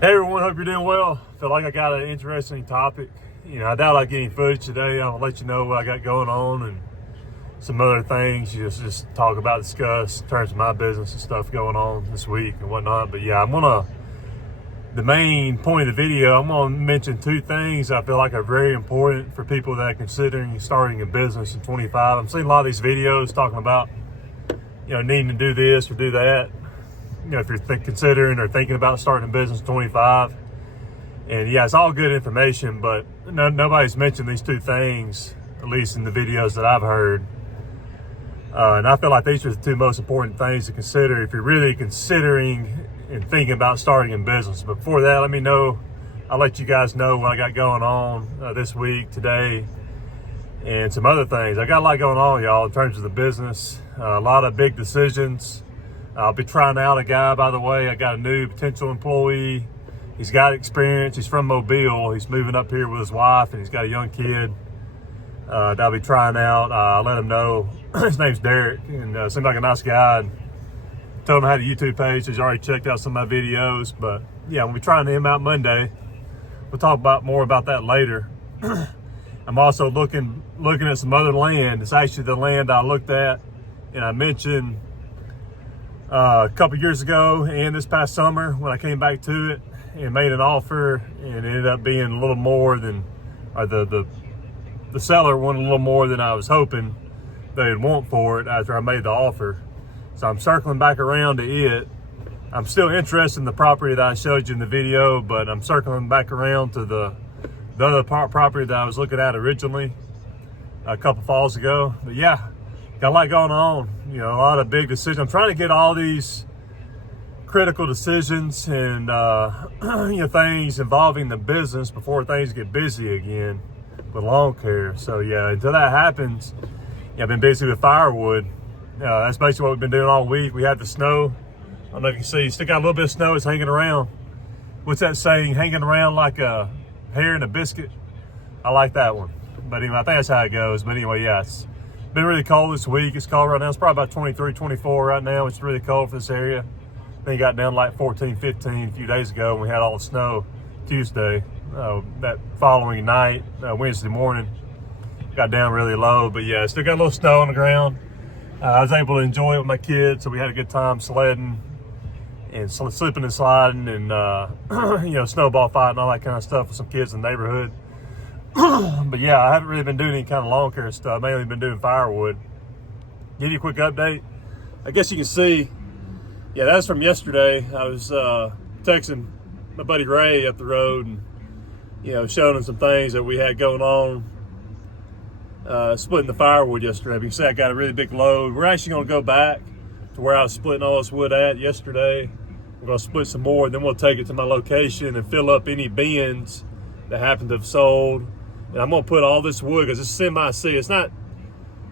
Hey everyone, hope you're doing well. Feel like I got an interesting topic. I doubt I'll get any footage today. I'll let you know what I got going on and some other things. Just talk about, discuss in terms of my business and stuff going on this week and whatnot. But yeah, the main point of the video, I'm gonna mention two things I feel like are very important for people that are considering starting a business in 25. I'm seeing a lot of these videos talking about, needing to do this or do that. If you're considering or thinking about starting a business 25, and yeah, it's all good information, but nobody's mentioned these two things, at least in the videos that I've heard. And I feel like these are the two most important things to consider if you're really considering and thinking about starting a business. But before that, I'll let you guys know what I got going on this week, today, and some other things. I got a lot going on, y'all, in terms of the business. A lot of big decisions. I'll be trying out a guy, by the way. I got a new potential employee. He's got experience. He's from Mobile. He's moving up here with his wife, and he's got a young kid that I'll be trying out. I'll let him know. His name's Derek, and seems like a nice guy. And told him I had a YouTube page. He's already checked out some of my videos. But yeah, we'll be trying him out Monday. We'll talk more about that later. I'm also looking at some other land. It's actually the land I looked at, and I mentioned a couple years ago and this past summer when I came back to it and made an offer, and it ended up being a little more than, or the seller wanted a little more than I was hoping they'd want for it after I made the offer. So I'm circling back around to it. I'm still interested in the property that I showed you in the video, but I'm circling back around to the other property that I was looking at originally a couple falls ago. But yeah, got a lot going on, a lot of big decisions. I'm trying to get all these critical decisions and things involving the business before things get busy again with lawn care. So yeah, until that happens, I've been busy with firewood. That's basically what we've been doing all week. We had the snow. I don't know if you can see, still got a little bit of snow. It's hanging around. What's that saying? Hanging around like a hair in a biscuit. I like that one. But anyway, I think that's how it goes. But anyway, yeah, it's been really cold this week. It's cold right now. It's probably about 23, 24 right now. It's really cold for this area. I think it got down to like 14, 15 a few days ago when we had all the snow Tuesday. That following night, Wednesday morning, got down really low. But yeah, still got a little snow on the ground. I was able to enjoy it with my kids, so we had a good time sledding and slipping and sliding and, snowball fighting, all that kind of stuff with some kids in the neighborhood. But yeah, I haven't really been doing any kind of lawn care stuff. I've mainly been doing firewood. Give you a quick update. I guess you can see, yeah, that's from yesterday. I was texting my buddy Ray up the road and, showing him some things that we had going on, splitting the firewood yesterday. But you can see I got a really big load. We're actually going to go back to where I was splitting all this wood at yesterday. We're going to split some more, and then we'll take it to my location and fill up any bins that happen to have sold. And I'm going to put all this wood, because it's semi-seasoned. It's not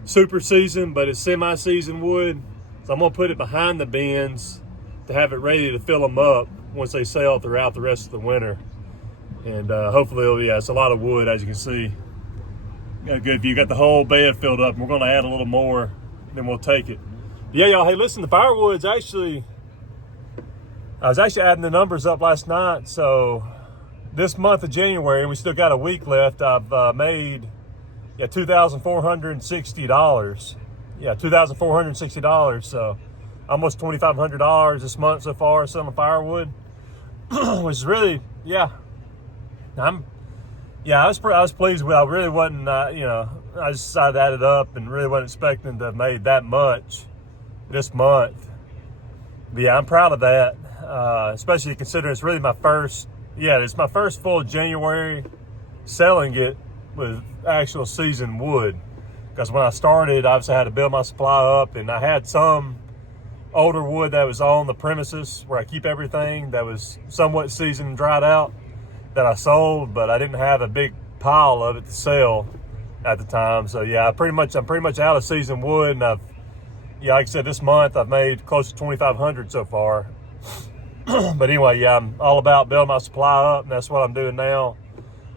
super seasoned, but it's semi-seasoned wood. So I'm going to put it behind the bins to have it ready to fill them up once they sell throughout the rest of the winter. And hopefully, it's a lot of wood, as you can see. Got a good view. Got the whole bed filled up. And we're going to add a little more, then we'll take it. But yeah, y'all, hey, listen, the firewood's I was actually adding the numbers up last night. So this month of January, we still got a week left, I've made $2,460. Yeah, $2,460. So almost $2,500 this month so far selling firewood, which is really, yeah. I was pleased with it. I really wasn't, I just decided to add it up and really wasn't expecting to have made that much this month. But yeah, I'm proud of that, especially considering it's really it's my first full January selling it with actual seasoned wood. Because when I started, obviously I had to build my supply up, and I had some older wood that was on the premises where I keep everything that was somewhat seasoned and dried out that I sold, but I didn't have a big pile of it to sell at the time. So yeah, I'm pretty much out of seasoned wood, and like I said, this month I've made close to $2,500 so far. But anyway, yeah, I'm all about building my supply up, and that's what I'm doing now.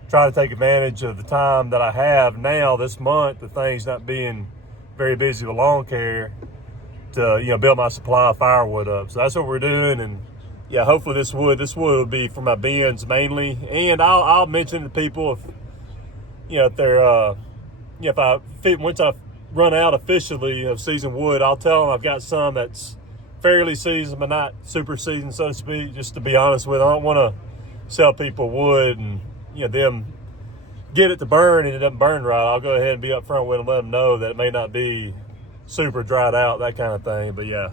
Trying to take advantage of the time that I have now this month, with things not being very busy with lawn care, to build my supply of firewood up. So that's what we're doing, and yeah, hopefully this wood will be for my bins mainly, and I'll mention to people if they're once I run out officially of seasoned wood, I'll tell them I've got some that's fairly seasoned but not super seasoned, so to speak. Just to be honest with, I don't want to sell people wood and them get it to burn and it doesn't burn right. I'll go ahead and be upfront with them, let them know that it may not be super dried out, that kind of thing. But yeah,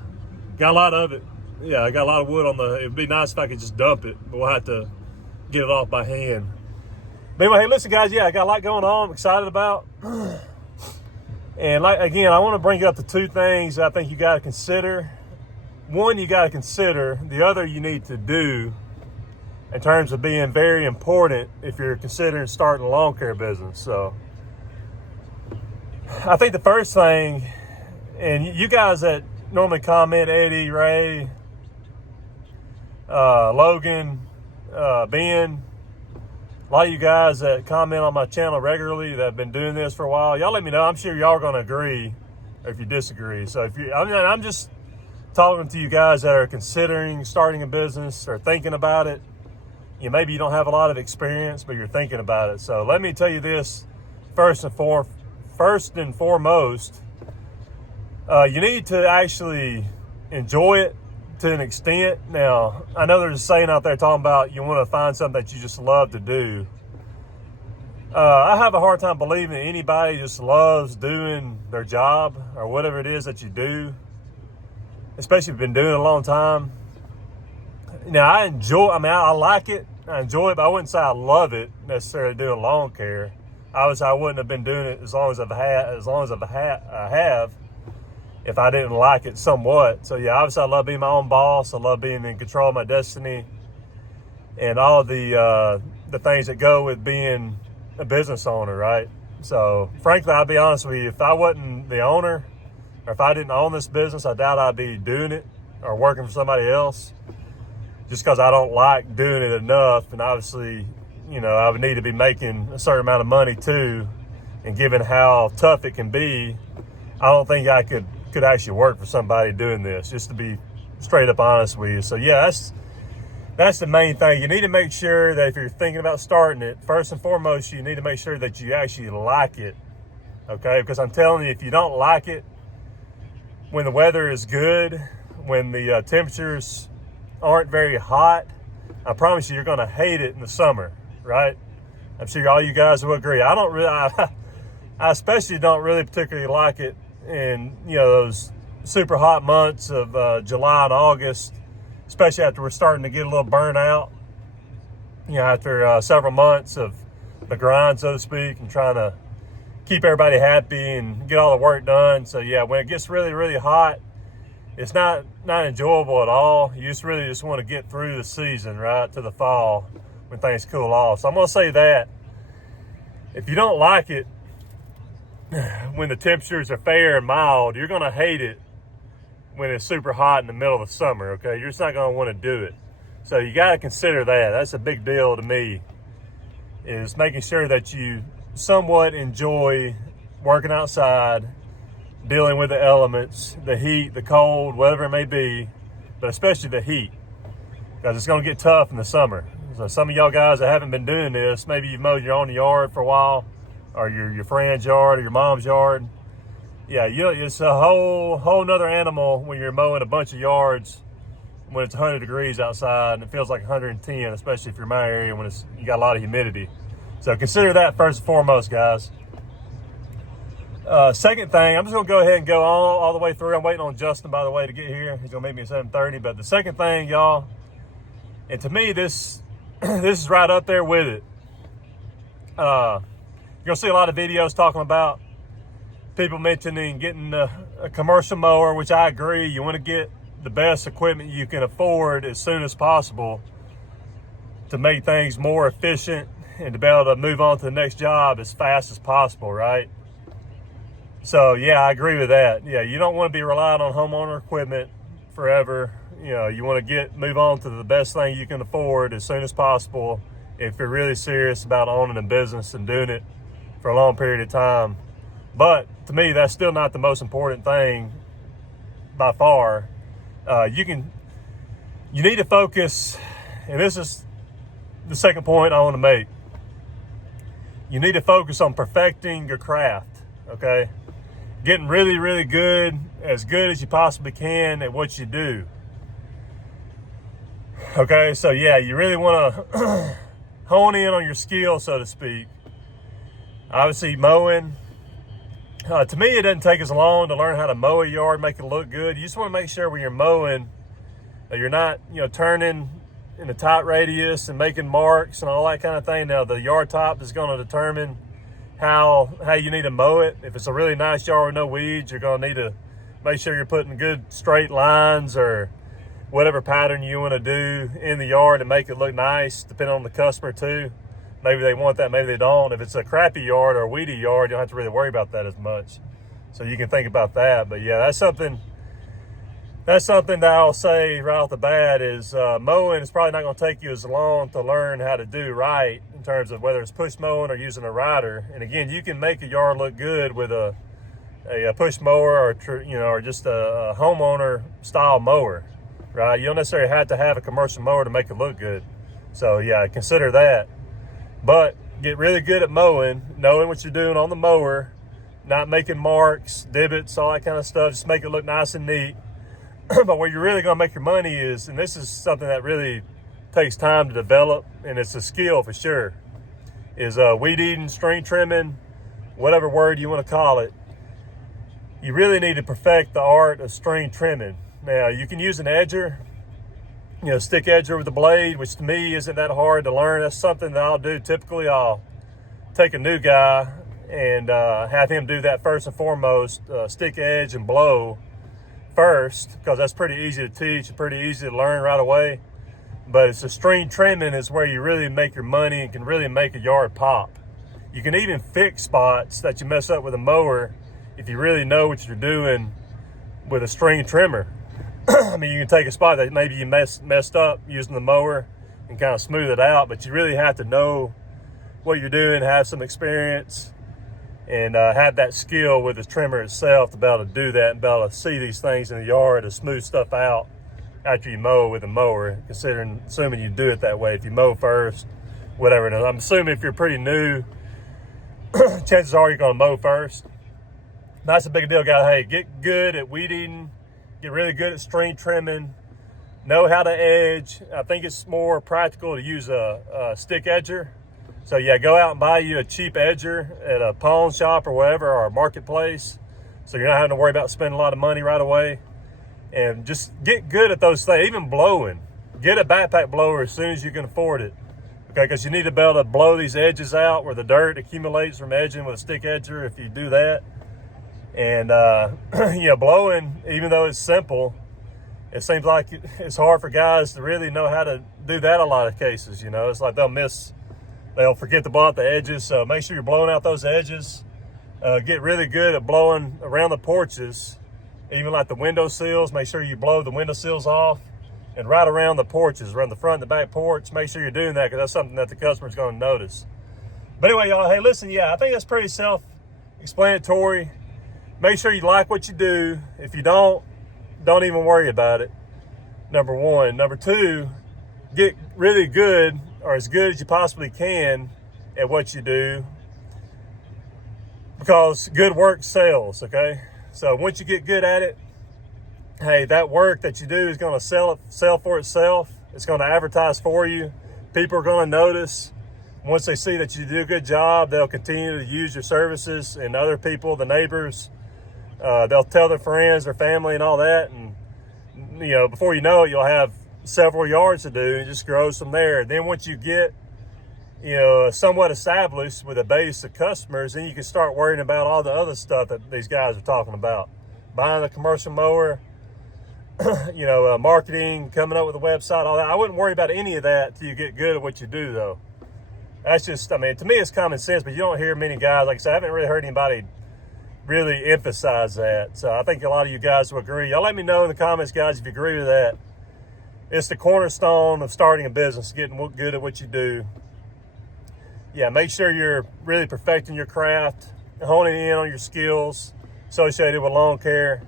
got a lot of it. Yeah, I got a lot of wood on the. It'd be nice if I could just dump it, but we'll have to get it off by hand. But anyway, hey, listen, guys. Yeah, I got a lot going on. I'm excited about. And again, I want to bring up the two things I think you got to consider. One, you got to consider. The other, you need to do. In terms of being very important if you're considering starting a lawn care business. So, I think the first thing, and you guys that normally comment, Eddie, Ray, Logan, Ben, a lot of you guys that comment on my channel regularly that have been doing this for a while, y'all let me know. I'm sure y'all are going to agree or if you disagree. So I'm just talking to you guys that are considering starting a business or thinking about it. Maybe you don't have a lot of experience, but you're thinking about it. So let me tell you this, first and foremost, you need to actually enjoy it to an extent. Now, I know there's a saying out there talking about you want to find something that you just love to do. I have a hard time believing that anybody just loves doing their job or whatever it is that you do, especially if you've been doing it a long time. Now, I like it. I enjoy it, but I wouldn't say I love it necessarily doing lawn care. Obviously, I wouldn't have been doing it as long as I have if I didn't like it somewhat. So yeah, obviously I love being my own boss. I love being in control of my destiny and all of the things that go with being a business owner, right? So frankly, I'll be honest with you, if I wasn't the owner or if I didn't own this business, I doubt I'd be doing it or working for somebody else, just because I don't like doing it enough. And obviously, I would need to be making a certain amount of money too. And given how tough it can be, I don't think I could actually work for somebody doing this, just to be straight up honest with you. So yeah, that's the main thing. You need to make sure that if you're thinking about starting it, first and foremost, you need to make sure that you actually like it. Okay? Because I'm telling you, if you don't like it, when the weather is good, when the temperatures aren't very hot, I promise you're going to hate it in the summer, right? I'm sure all you guys will agree. I especially don't really particularly like it in those super hot months of July and August, especially after we're starting to get a little burnt out, after several months of the grind, so to speak, and trying to keep everybody happy and get all the work done. So yeah, when it gets really, really hot, it's not enjoyable at all. You just want to get through the season, right, to the fall when things cool off. So I'm going to say that if you don't like it when the temperatures are fair and mild, you're going to hate it when it's super hot in the middle of the summer, okay? You're just not going to want to do it. So you got to consider that. That's a big deal to me, is making sure that you somewhat enjoy working outside, dealing with the elements, the heat, the cold, whatever it may be, but especially the heat, because it's going to get tough in the summer. So some of y'all guys that haven't been doing this, maybe you've mowed your own yard for a while, or your friend's yard or your mom's yard. Yeah, it's a whole nother animal when you're mowing a bunch of yards when it's 100 degrees outside and it feels like 110, especially if you're in my area when you got a lot of humidity. So consider that first and foremost, guys. Second thing, I'm just going to go ahead and go all the way through. I'm waiting on Justin, by the way, to get here. He's going to meet me at 7:30. But the second thing, y'all, and to me, this is right up there with it. You're going to see a lot of videos talking about people mentioning getting a commercial mower, which I agree. You want to get the best equipment you can afford as soon as possible to make things more efficient and to be able to move on to the next job as fast as possible, right? So yeah, I agree with that. Yeah, you don't want to be relying on homeowner equipment forever. You want to move on to the best thing you can afford as soon as possible if you're really serious about owning a business and doing it for a long period of time. But to me, that's still not the most important thing by far. You can You need to focus, and this is the second point I want to make. You need to focus on perfecting your craft, okay? Getting really, really good as you possibly can at what you do. Okay, so yeah, you really want to hone in on your skill, so to speak. Obviously, mowing. To me, it doesn't take as long to learn how to mow a yard, make it look good. You just want to make sure when you're mowing that you're not, turning in a tight radius and making marks and all that kind of thing. Now, the yard top is going to determine how you need to mow it. If it's a really nice yard with no weeds, you're going to need to make sure you're putting good straight lines or whatever pattern you want to do in the yard to make it look nice, depending on the customer too. Maybe they want that, maybe they don't. If it's a crappy yard or a weedy yard, you don't have to really worry about that as much. So you can think about that. But yeah, that's something that I'll say right off the bat is mowing is probably not going to take you as long to learn how to do right in terms of whether it's push mowing or using a rider. And again, you can make a yard look good with a push mower or just a homeowner style mower, right? You don't necessarily have to have a commercial mower to make it look good. So yeah, consider that. But get really good at mowing, knowing what you're doing on the mower, not making marks, divots, all that kind of stuff. Just make it look nice and neat. But where you're really going to make your money is, and this is something that really takes time to develop, and it's a skill for sure, is weed eating, string trimming, whatever word you want to call it. You really need to perfect the art of string trimming. Now, you can use an edger, stick edger with the blade, which to me isn't that hard to learn. That's something that I'll do. Typically, I'll take a new guy and have him do that first and foremost, stick edge and blow first, because that's pretty easy to teach and pretty easy to learn right away. But it's the string trimming is where you really make your money and can really make a yard pop. You can even fix spots that you mess up with a mower if you really know what you're doing with a string trimmer. I mean, you can take a spot that maybe you messed up using the mower and kind of smooth it out, but you really have to know what you're doing, have some experience, and have that skill with the trimmer itself to be able to do that and be able to see these things in the yard to smooth stuff out after you mow with a mower, assuming you do it that way. If you mow first, whatever. Now, I'm assuming if you're pretty new, chances are you're going to mow first. That's a big deal, guys. Hey, get good at weed eating, get really good at string trimming, know how to edge. I think it's more practical to use a stick edger. So yeah, go out and buy you a cheap edger at a pawn shop or whatever, or a marketplace. So you're not having to worry about spending a lot of money right away. And just get good at those things, even blowing. Get a backpack blower as soon as you can afford it. Okay, because you need to be able to blow these edges out where the dirt accumulates from edging with a stick edger if you do that. And blowing, even though it's simple, it seems like it's hard for guys to really know how to do that a lot of cases. It's like they'll forget to blow out the edges. So make sure you're blowing out those edges. Get really good at blowing around the porches, even like the window sills. Make sure you blow the window sills off, and right around the porches, around the front and the back porch. Make sure you're doing that, because that's something that the customer's going to notice. But anyway, y'all, hey, listen, I think that's pretty self-explanatory. Make sure you like what you do. If you don't even worry about it, number one. Number two, get really good, or as good as you possibly can at what you do, because good work sells, okay? So once you get good at it, hey, that work that you do is going to sell for itself. It's going to advertise for you. People are going to notice. Once they see that you do a good job, they'll continue to use your services, and other people, the neighbors, they'll tell their friends, their family, and all that. And, before you know it, you'll have several yards to do, and it just grows from there. Then once you get, somewhat established with a base of customers, then you can start worrying about all the other stuff that these guys are talking about. Buying a commercial mower, marketing, coming up with a website, all that. I wouldn't worry about any of that till you get good at what you do, though. That's just, to me, it's common sense, but you don't hear many guys, like I said, I haven't really heard anybody really emphasize that. So I think a lot of you guys will agree. Y'all let me know in the comments, guys, if you agree with that. It's the cornerstone of starting a business, getting good at what you do. Yeah, make sure you're really perfecting your craft, honing in on your skills associated with lawn care,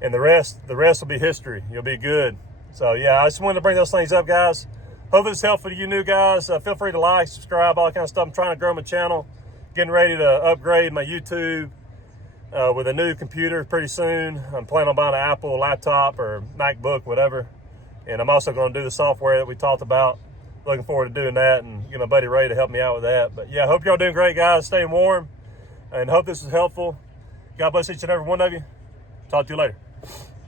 and the rest will be history. You'll be good. So yeah, I just wanted to bring those things up, guys. Hope it's helpful to you new guys. Feel free to like, subscribe, all that kind of stuff. I'm trying to grow my channel, getting ready to upgrade my YouTube with a new computer pretty soon. I'm planning on buying an Apple laptop or MacBook, whatever. And I'm also going to do the software that we talked about. Looking forward to doing that and get my buddy Ray to help me out with that. But yeah, hope y'all doing great, guys. Staying warm and hope this is helpful. God bless each and every one of you. Talk to you later.